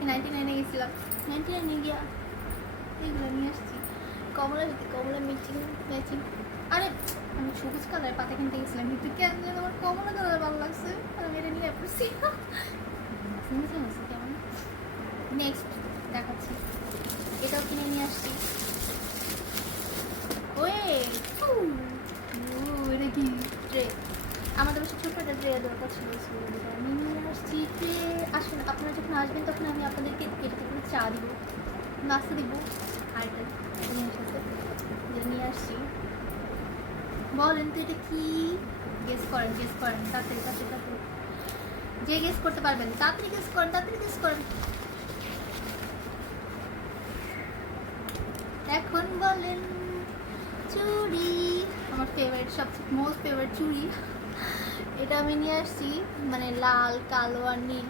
আজকে 99-এ গেছিলাম, 99-এ গিয়া এইগুলো নিয়ে আসছি। কমলার সাথে কমলা ম্যাচিং ম্যাচিং। আরে আমি সবুজ কালার পাতা কিনতে গেছিলাম, কিন্তু কেন যেন আমার কমলা কালার ভালো লাগছে, আমি এটা নিয়ে পড়ছি। কেমন নেক্সট দেখাচ্ছি, এটাও কিনে নিয়ে আসছি। ওয়ে এটা কি ট্রে, আমাদের বাসায় ছোট্ট একটা ট্রে দরকার ছিল, আমি নিয়ে আসছি ট্রে। আসুন আপনারা যখন আসবেন তখন আমি আপনাদেরকে এটা করে চা দিব, নাস্তা দিব, আর এটা নিয়ে আসছি। বলেন তো এটা কি? গেস করেন, গেস করেন, তাড়াতাড়ি তাড়াতাড়ি তাড়াতাড়ি, যে গেস করতে পারবেন তাড়াতাড়ি গেস করেন, তাড়াতাড়ি গেস করেন। এখন বলেন। চুড়ি, আমার ফেভারিট, সবচেয়ে মোস্ট ফেভারিট চুড়ি। এটা আমি নিয়ে আসছি, মানে লাল কালো আর নীল।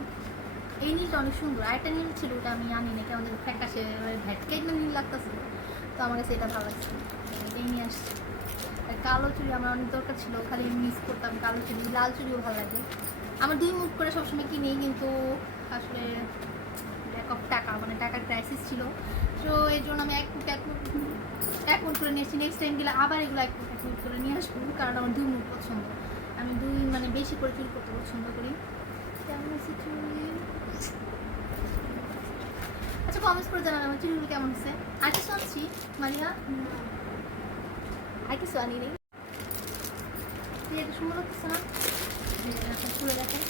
এই নীলটা অনেক সুন্দর, আরেকটা নীল ছিল ওটা আমি আনি না, কেমন ফ্যাকাশে ভ্যাটকে একদম নীল লাগতেছে, তো আমার কাছে এটা ভালো লাগছে, এটাই নিয়ে আসছি। আর কালো চুড়ি আমার অনেক দরকার ছিল, খালি মিস করতাম কালো চুড়ি, লাল চুড়িও ভালো লাগে আমার। দুই মুখ করে সবসময় কিনি, কিন্তু আসলে ল্যাক অফ টাকা, মানে টাকার ক্রাইসিস ছিল, তো এই জন্য আমি এক মুখ করে নিয়েছি। নেক্সট টাইম গেলে আবার এগুলো এক মুখ করে নিয়ে আসবো, কারণ আমার দুই মুখ পছন্দ, আমি দুই মানে বেশি করে চুরি করতে পছন্দ করি। কেমন আছে চুরি? আচ্ছা কমেন্টস করে জানান আমার চুরিগুলো কেমন হচ্ছে। আর কিছু আনছি মারিয়া, আর কিছু আনি নেই। ট্রেটা সুন্দর লাগতেছে না? খুলে দেখেন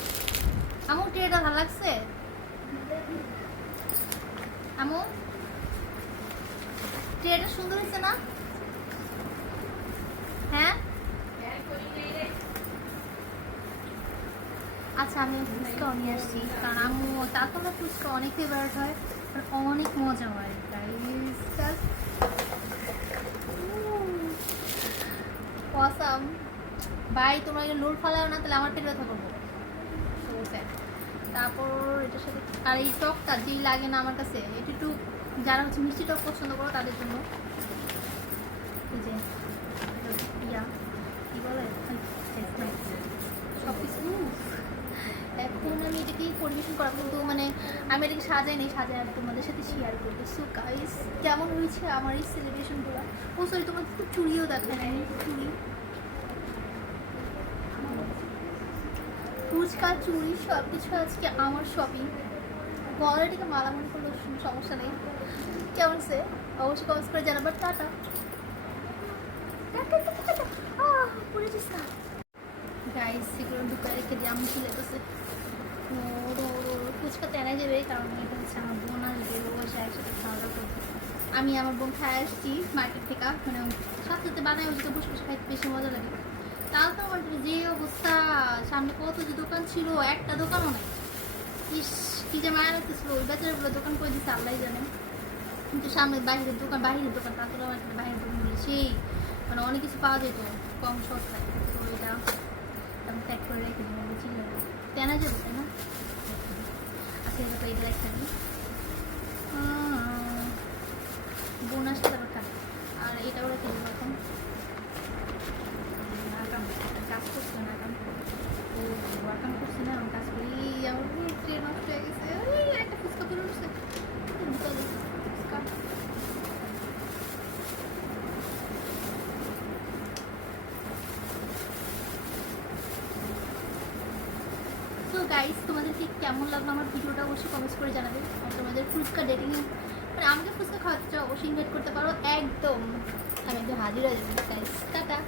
আমার ট্রেটা ভালো লাগছে। আমার ট্রেটা সুন্দর হয়েছে না? হ্যাঁ আচ্ছা, আমি ফুচকাও নিয়ে আসছি, কারণ আম্মু তাতলা ফুচকা অনেক ফেভারিট হয় আর অনেক মজা হয়। অসাম ভাই, তোমরা লোড ফালাও না, তাহলে আমার পেট ব্যথা করবো। তারপর এটার সাথে আর এই টকটা যেই লাগে না আমার কাছে, এটা একটু যারা হচ্ছে মিষ্টি টক পছন্দ করো তাদের জন্য এই যে ইয়া কি বলে সব কিছু। এখন আমি এটাকে পরিবেশন করা, কিন্তু মানে আমি এটাকে সাজাই নেই, সাজাই আর তোমাদের সাথে শেয়ার করবো। সো গাইস, কেমন হয়েছে আমার এই সেলিব্রেশনগুলো? ও সরি, তোমার তো চুড়িও দেখা নেই, চুড়ি ফুচকা চুড়ি সব কিছু আজকে আমার শপিং। গলাটিকে মালা মনে করলে সমস্যা নেই। কেমন সে অবশ্যই কমেন্টস করে জানাবার। টাটা পড়েছিস না গাইস, সেগুলো ঢুকায় রেখে দিয়ে আমি চলে গেছে ফুচকা তেনাই যাবে, কারণ এটা হচ্ছে আমার বোন আসবে, ও এসে একসাথে খাওয়া দাওয়া করবে। আমি আমার বোন খাই আসছি মার্কেট থেকে, মানে সাথে সাথে বানাই, ওই বসে বসে খাইতে বেশি মজা লাগে। তাও তো আমার যে অবস্থা, সামনে কত যে দোকান ছিল, একটা দোকানও নাই। ইস কি যে মায়া লাগতেছিল, ওই বেচারাগুলো দোকান করে দিচ্ছে আল্লাহ জানে। কিন্তু সামনে বাইরের দোকান তারপরে আমার বাইরের দোকানগুলো সেই মানে অনেক কিছু পাওয়া যেত কম সস্তায়, তো এটা আমি প্যাক করে রেখে দিই, বুঝলে কেনা যাবে তাই না? আচ্ছা এটা এটা রেখে দিই, বোন আসলে তারপর খাবে। আর এটাও রেখে দিই এখন, কাজ করছে না এখন, ও ওয়ার্কাম করছে না, আমি কাজ করি। আমার ট্রেন নষ্ট হয়ে গেছে, একটা ফুচকা করে উঠছে। তো গাইস, তোমাদেরকে কেমন লাগলো আমার ভিডিওটা অবশ্যই কমেন্টস করে জানাবে। আর তোমাদের ফুচকা ডেটিং, মানে আমাকে ফুচকা খাওয়াতে চাও অবশ্যই ইনভাইট করতে পারো, একদম আমি একদম হাজির হয়ে যাবো গাইস। টাটা।